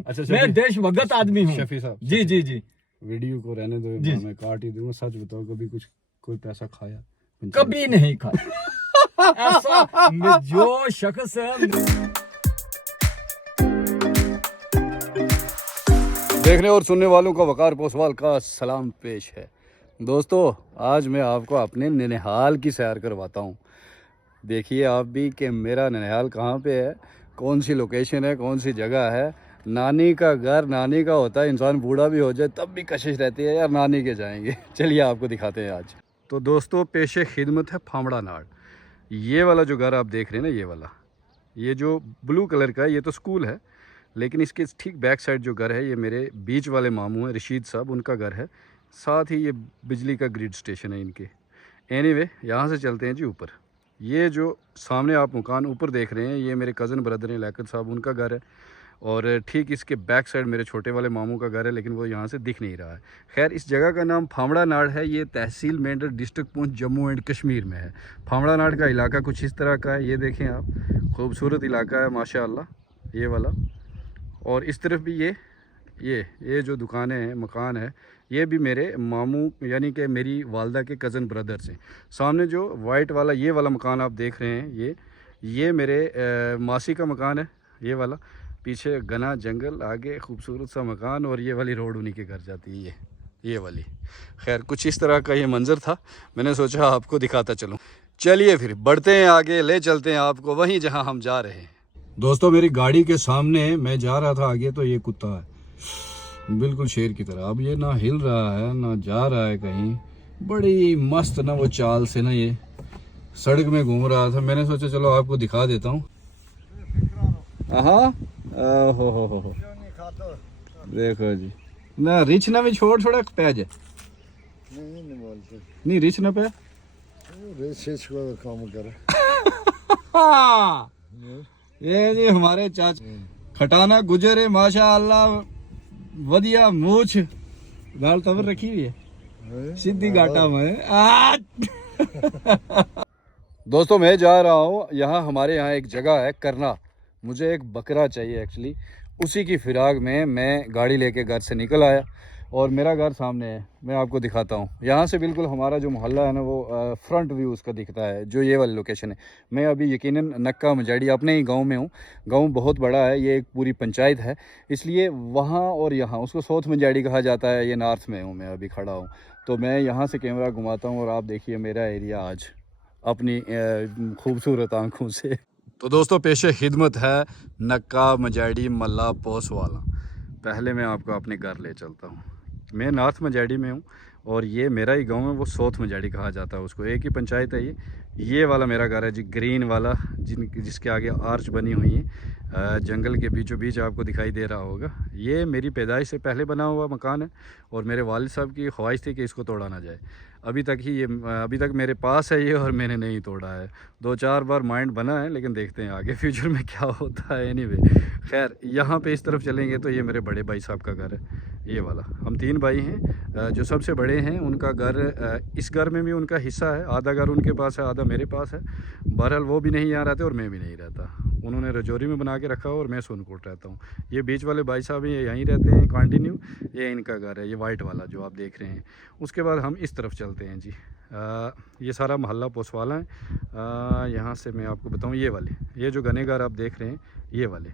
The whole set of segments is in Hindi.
अच्छा मैं देशभगत आदमी हूँ। शफी साहब, जी जी जी। वीडियो को रहने दो, जी। मैं काट ही दूंगा। सच बताओ, कभी कुछ कोई पैसा खाया? कभी नहीं खाया ऐसा जो शख्स देखने और सुनने वालों का वकार पोसवाल का सलाम पेश है। दोस्तों, आज मैं आपको अपने ननिहाल की सैर करवाता हूँ। देखिए आप भी कि मेरा ननिहाल कहाँ पे है, कौन सी लोकेशन है, कौन सी जगह है। नानी का घर नानी का होता है, इंसान बूढ़ा भी हो जाए तब भी कशिश रहती है यार नानी के जाएंगे। चलिए आपको दिखाते हैं आज। तो दोस्तों, पेशे खिदमत है फामड़ा नाड़। ये वाला जो घर आप देख रहे हैं ना, ये वाला, ये जो ब्लू कलर का है, ये तो स्कूल है, लेकिन इसके ठीक बैक साइड जो घर है, ये मेरे बीच वाले मामू हैं रशीद साहब, उनका घर है। साथ ही ये बिजली का ग्रिड स्टेशन है इनके। एनीवे, यहाँ से चलते हैं जी ऊपर। ये जो सामने आप मकान ऊपर देख रहे हैं, ये मेरे कज़न ब्रदर हैं लियाकत साहब, उनका घर है। और ठीक इसके बैक साइड मेरे छोटे वाले मामू का घर है, लेकिन वो यहाँ से दिख नहीं रहा है। खैर, इस जगह का नाम फामड़ा नाड़ है। ये तहसील मेंढर, डिस्ट्रिक्ट पुंछ, जम्मू एंड कश्मीर में है। फामड़ा नाड़ का इलाका कुछ इस तरह का है, ये देखें आप, खूबसूरत इलाका है माशाअल्लाह ये वाला। और इस तरफ भी ये जो दुकानें हैं, मकान है, ये भी मेरे मामू यानी कि मेरी वालदा के कज़न ब्रदर्स हैं। सामने जो वाइट वाला ये वाला मकान आप देख रहे हैं, ये मेरे मासी का मकान है, ये वाला। पीछे घना जंगल, आगे खूबसूरत सा मकान, और ये वाली रोड उन्हीं के घर जाती है, ये वाली। खैर, कुछ इस तरह का ये मंज़र था, मैंने सोचा आपको दिखाता चलूँ। चलिए फिर बढ़ते हैं आगे, ले चलते हैं आपको वहीं जहाँ हम जा रहे हैं। दोस्तों, मेरी गाड़ी के सामने मैं जा रहा था आगे, तो ये कुत्ता है बिल्कुल शेर की तरह। अब ये ना हिल रहा है ना जा रहा है कहीं, बड़ी मस्त ना वो चाल से ना ये सड़क में घूम रहा था। मैंने सोचा चलो आपको दिखा देता हूँ। हाँ, हो देखो जी ना, रिच ना भी छोड़ छोड़ा पे जाए, नहीं रिच ना पे काम करे। ये जी हमारे चाचा खटाना गुजर है माशाअल्लाह, वधिया मूछ गाल तबर रखी हुई है सीधी गाटा में। दोस्तों, मैं जा रहा हूँ, यहाँ हमारे यहाँ एक जगह है करना, मुझे एक बकरा चाहिए एक्चुअली। उसी की फिराक में मैं गाड़ी लेके घर से निकल आया, और मेरा घर सामने है, मैं आपको दिखाता हूँ। यहाँ से बिल्कुल हमारा जो मोहल्ला है ना, वो फ्रंट व्यू उसका दिखता है, जो ये वाली लोकेशन है। मैं अभी यकीनन नक्का मजाड़ी अपने ही गांव में हूँ। गांव बहुत बड़ा है, ये एक पूरी पंचायत है, इसलिए वहाँ और यहाँ उसको साउथ मजाड़ी कहा जाता है। ये नॉर्थ में हूँ मैं अभी खड़ा हूँ, तो मैं यहाँ से कैमरा घुमाता हूँ और आप देखिए मेरा एरिया आज अपनी खूबसूरत आँखों से। तो दोस्तों, पेशे खिदमत है नक्का मजाड़ी मल्ला पोस वाला। पहले मैं आपको अपने घर ले चलता हूँ। मैं नॉर्थ मजाड़ी में हूँ, और ये मेरा ही गांव है, वो साउथ मजाड़ी कहा जाता है उसको, एक ही पंचायत है ये वाला मेरा घर है जी, ग्रीन वाला, जिसके आगे आर्च बनी हुई है, जंगल के बीचों बीच आपको दिखाई दे रहा होगा। ये मेरी पैदाइश से पहले बना हुआ मकान है, और मेरे वालिद साहब की ख्वाहिश थी कि इसको तोड़ा ना जाए। अभी तक मेरे पास है ये, और मैंने नहीं तोड़ा है। 2-4 बार माइंड बना है, लेकिन देखते हैं आगे फ्यूचर में क्या होता है। एनीवे, खैर, यहाँ पे इस तरफ चलेंगे तो ये मेरे बड़े भाई साहब का घर है, ये वाला। हम 3 भाई हैं, जो सबसे बड़े हैं उनका घर, इस घर में भी उनका हिस्सा है, आधा घर उनके पास है, आधा मेरे पास है। बहरहाल वो भी नहीं यहाँ रहते और मैं भी नहीं रहता, उन्होंने रजौरी में बना के रखा हो, और मैं सोनकोट रहता हूँ। ये बीच वाले भाई साहब हैं, ये यहीं रहते हैं कंटिन्यू, ये इनका घर है, ये वाइट वाला जो आप देख रहे हैं। उसके बाद हम इस तरफ चलते हैं जी। ये सारा मोहल्ला पोसवाला है। यहाँ से मैं आपको बताऊँ, ये जो घने घर आप देख रहे हैं, ये वाले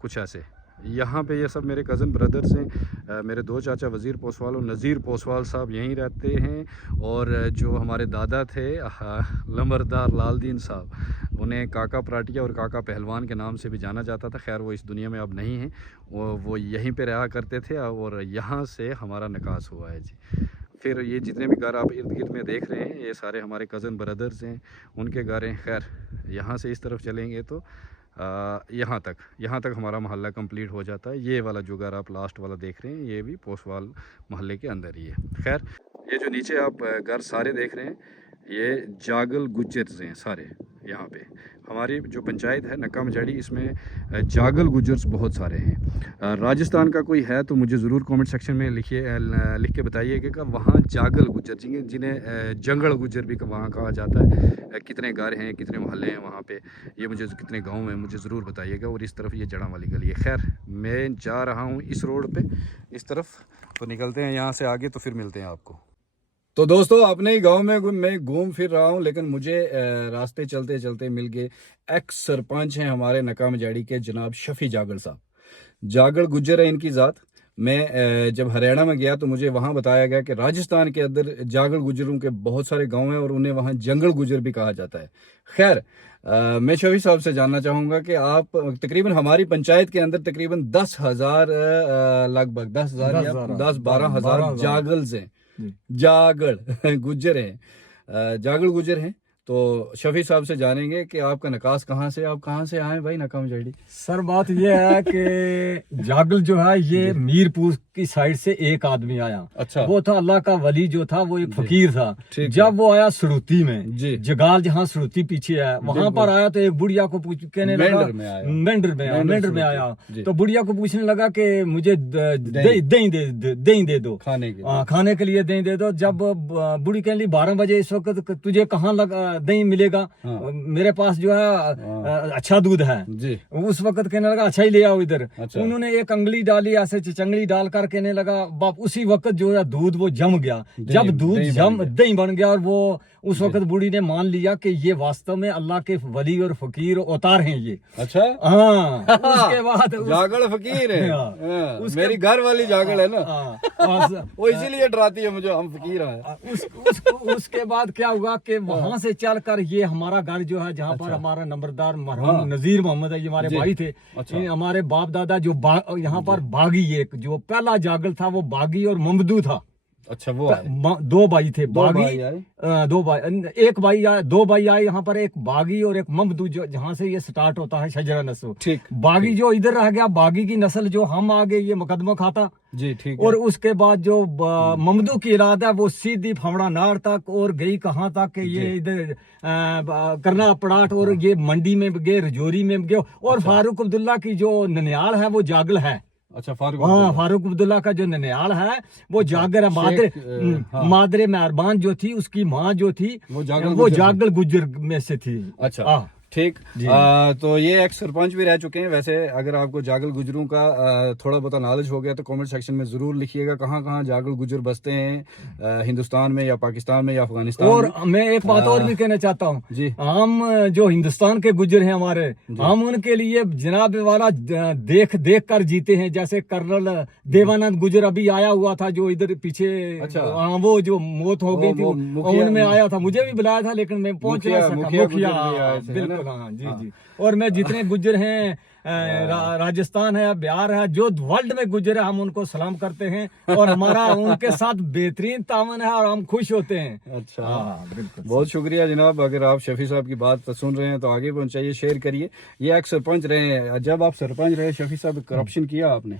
कुछ ऐसे, यहाँ पे ये सब मेरे कज़न ब्रदर्स हैं। मेरे 2 चाचा वज़ीर पोसवाल और नज़ीर पोसवाल साहब यहीं रहते हैं, और जो हमारे दादा थे लंबरदार लालदीन साहब, उन्हें काका पराटिया और काका पहलवान के नाम से भी जाना जाता था। खैर, वो इस दुनिया में अब नहीं हैं, वो यहीं पे रहा करते थे, और यहाँ से हमारा निकास हुआ है जी। फिर ये जितने भी घर आप इर्द गिर्द में देख रहे हैं, ये सारे हमारे कज़न ब्रदर्स हैं, उनके घर हैं। खैर, यहाँ से इस तरफ चलेंगे तो यहाँ तक हमारा मोहल्ला कंप्लीट हो जाता है। ये वाला जो घर आप लास्ट वाला देख रहे हैं, ये भी पोसवाल मोहल्ले के अंदर ही है। खैर, ये जो नीचे आप घर सारे देख रहे हैं, ये जागल गुज्जर हैं सारे, यहाँ पे हमारी जो पंचायत है नक्का मजाड़ी, इसमें जागल गुजर्स बहुत सारे हैं। राजस्थान का कोई है तो मुझे ज़रूर कमेंट सेक्शन में लिख के बताइएगा कि वहाँ जागल गुजर जिन्हें जंगल गुजर भी वहाँ कहा जाता है, कितने घर हैं, कितने मोहल्ले हैं वहाँ पे, ये मुझे कितने गांव हैं मुझे ज़रूर बताइएगा। और इस तरफ ये जड़ा वाली गली है। खैर मैं जा रहा हूँ इस रोड पे इस तरफ, तो निकलते हैं यहाँ से आगे, तो फिर मिलते हैं आपको। तो दोस्तों अपने ही गांव में मैं घूम फिर रहा हूं, लेकिन मुझे रास्ते चलते चलते मिल गए एक्स सरपंच हैं हमारे नक्का मजाड़ी के, जनाब शफी जागल साहब। जागल गुज्जर है इनकी ज़ात। मैं जब हरियाणा में गया तो मुझे वहां बताया गया कि राजस्थान के अंदर जागल गुज्जरों के बहुत सारे गांव हैं और उन्हें वहां जंगल गुज्जर भी कहा जाता है। खैर मैं शफी साहब से जानना चाहूँगा कि आप तकरीबन हमारी पंचायत के अंदर तकरीबन 10,000 लगभग 10,000 या 10-12,000 जागल्स हैं, जागल गुज्जर हैं, जागल गुज्जर हैं। तो शफी साहब से जानेंगे कि आपका नकास कहाँ से, आप कहाँ से आए भाई नक्का मजाड़ी? सर बात ये है कि जागल जो है ये मीरपुर की साइड से एक आदमी आया। अच्छा। वो था अल्लाह का वली जो था, वो एक फकीर था। ठीक जब वो आया सरूती में, जी जगाल जहाँ सरूती पीछे है वहां पर आया, तो एक बुढ़िया को कहने लगा, मेंढर में आया तो बुढ़िया को पूछने लगा कि मुझे दही दे दो खाने के लिए दही दे दो। जब बुढ़ी कहने लगी 12 बजे इस वक्त तुझे कहाँ दही मिलेगा, मेरे पास जो है अच्छा दूध है जी। उस वक्त कहने लगा अच्छा ही ले आओ इधर। अच्छा। उन्होंने एक अंगली डाली, ऐसे चिचंगली डालकर कहने लगा बाप, उसी वक्त जो है दूध वो जम गया। जब दूध दही बन गया, और वो उस वक्त बूढ़ी ने मान लिया कि ये वास्तव में अल्लाह के वली और फकीर अवतार हैं ये। अच्छा। हाँ। उसके बाद जागल फकीर है। मेरी घर वाली जागल है ना, वो इसीलिए डराती है मुझे, हम फकीर हैं। उसके बाद क्या हुआ कि वहां से चलकर ये हमारा घर जो है, जहाँ पर हमारा नंबरदार मरहूम नजीर मोहम्मद है, ये हमारे भाई थे। हमारे बाप दादा जो यहाँ पर बागी, एक जो पहला जागल था वो बागी और ममदू था। अच्छा। वो दो भाई थे, बागी दो भाई, एक भाई आए, दो भाई आए यहाँ पर, एक बागी और एक ममदू, जो जहाँ से ये स्टार्ट होता है शजरा नस्ल। ठीक। बागी जो इधर रह गया, बागी की नस्ल जो हम आगे ये मुकदमा खाता जी। ठीक। और उसके बाद जो ममदू की औलाद है वो सीधी फवड़ा नार तक और गई कहाँ तक कि ये इधर करना पड़ाट, और ये मंडी में गए, रजौरी में गए। और फारूक अब्दुल्ला की जो ननियाल है वो जागल है। अच्छा। फारूक अब्दुल्ला का जो ननियाल है वो जागर है। मादरे मेहरबान जो थी, उसकी माँ जो थी वो जागल गुज्जर में से थी। अच्छा। ठीक। तो ये एक्स सरपंच भी रह चुके हैं। वैसे अगर आपको जागल गुजरों का थोड़ा बहुत नॉलेज हो गया तो कमेंट सेक्शन में जरूर लिखिएगा कहाँ कहाँ जागल गुजर बसते हैं, हिंदुस्तान में या पाकिस्तान में या अफगानिस्तान और में। मैं एक बात और भी कहना चाहता हूँ जी। हम जो हिंदुस्तान के गुजर हैं हमारे, हम उनके लिए जनाब वाला देख कर जीते हैं। जैसे कर्नल देवानंद गुजर अभी आया हुआ था जो इधर पीछे। अच्छा। वो जो मौत हो गई थी उनमें आया था, मुझे भी बुलाया था लेकिन मैं पहुंच नहीं सका। बिल्कुल। हाँ जी जी। और मैं जितने गुज्जर हैं, राजस्थान है, बिहार है, जो वर्ल्ड में गुज्जर है, हम उनको सलाम करते हैं और हमारा उनके साथ बेहतरीन तावन है और हम खुश होते हैं। अच्छा। बिल्कुल। बहुत शुक्रिया जनाब। अगर आप शफी साहब की बात सुन रहे हैं तो आगे पहुंचाइए, शेयर करिए। ये एक सरपंच रहे हैं। जब आप सरपंच रहे शफी साहब, करप्शन किया आपने?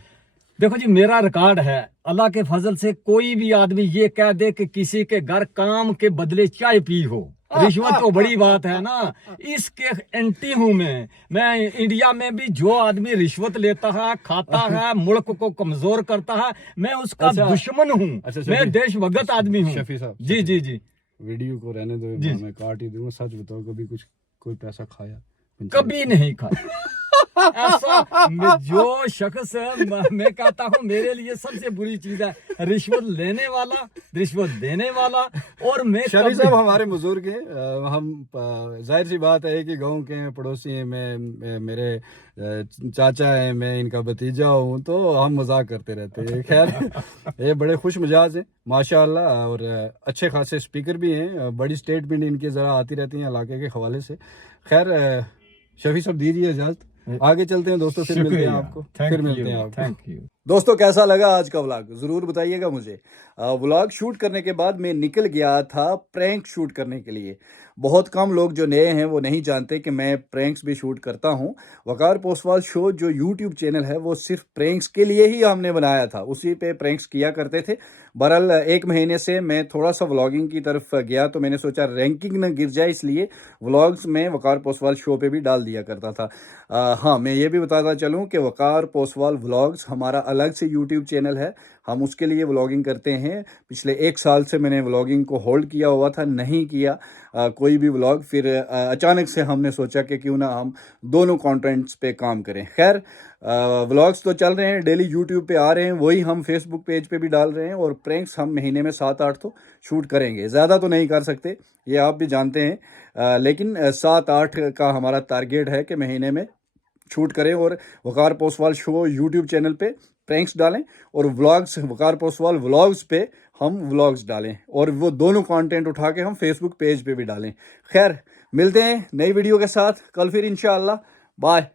देखो जी, मेरा रिकॉर्ड है अल्लाह के फजल से। कोई भी आदमी ये कह दे कि किसी के घर काम के बदले चाय पी हो, रिश्वत तो बड़ी बात है ना, इसके एंटी हूं मैं इंडिया में भी जो आदमी रिश्वत लेता है, खाता है, मुल्क को कमजोर करता है, मैं उसका दुश्मन हूँ। मैं देशभगत आदमी हूँ। शफी साहब जी जी जी। वीडियो को रहने दो, मैं काट ही दूंगा। सच बताओ, कभी कोई पैसा खाया? कभी नहीं खाया। ऐसा जो शख्स मैं कहता हूँ मेरे लिए सबसे बुरी चीज है रिश्वत लेने वाला, रिश्वत देने वाला। और मैं शफी साहब हमारे बुजुर्ग हैं, हम जाहिर सी बात है कि गांव के हैं, पड़ोसी हैं, मैं मेरे चाचा हैं, मैं इनका भतीजा हूँ, तो हम मजाक करते रहते हैं। खैर ये बड़े खुश मिजाज हैं माशाल्लाह, और अच्छे खासे स्पीकर भी हैं। बड़ी स्टेटमेंट इनकी ज़रा आती रहती हैं इलाके के हवाले से। खैर शफी साहब दीजिए इजाज़त, आगे चलते हैं दोस्तों, फिर मिलते हैं आपको। Thank you. दोस्तों कैसा लगा आज का व्लॉग ज़रूर बताइएगा मुझे। व्लॉग शूट करने के बाद मैं निकल गया था प्रैंक शूट करने के लिए। बहुत कम लोग जो नए हैं वो नहीं जानते कि मैं प्रैंक्स भी शूट करता हूं। वकार पोस्टवाल शो जो यूट्यूब चैनल है वो सिर्फ प्रैंक्स के लिए ही हमने बनाया था, उसी पे प्रैंक्स किया करते थे। बहरहाल 1 महीने से मैं थोड़ा सा व्लॉगिंग की तरफ गया तो मैंने सोचा रैंकिंग न गिर जाए, इसलिए व्लॉग्स में वकार पोस्टवाल शो पे भी डाल दिया करता था। हाँ, मैं ये भी बताता चलूँ कि वकार पोस्टवाल व्लॉग्स हमारा अलग से यूट्यूब चैनल है, हम उसके लिए व्लॉगिंग करते हैं। पिछले 1 साल से मैंने व्लॉगिंग को होल्ड किया हुआ था, नहीं किया कोई भी व्लॉग। फिर अचानक से हमने सोचा कि क्यों ना हम दोनों कंटेंट्स पे काम करें। खैर व्लॉग्स तो चल रहे हैं, डेली यूट्यूब पे आ रहे हैं, वही हम फेसबुक पेज पे भी डाल रहे हैं। और प्रैंक्स हम महीने में 7-8 तो शूट करेंगे, ज़्यादा तो नहीं कर सकते, ये आप भी जानते हैं। लेकिन 7-8 का हमारा टारगेट है कि महीने में शूट करें और वकार पोस्टवाल शो यूट्यूब चैनल पे प्रैंक्स डालें और व्लॉग्स वकार पोस्टवाल व्लॉग्स पे हम व्लॉग्स डालें, और वो दोनों कंटेंट उठा के हम फेसबुक पेज पे भी डालें। खैर मिलते हैं नई वीडियो के साथ कल फिर इंशाअल्लाह। बाय।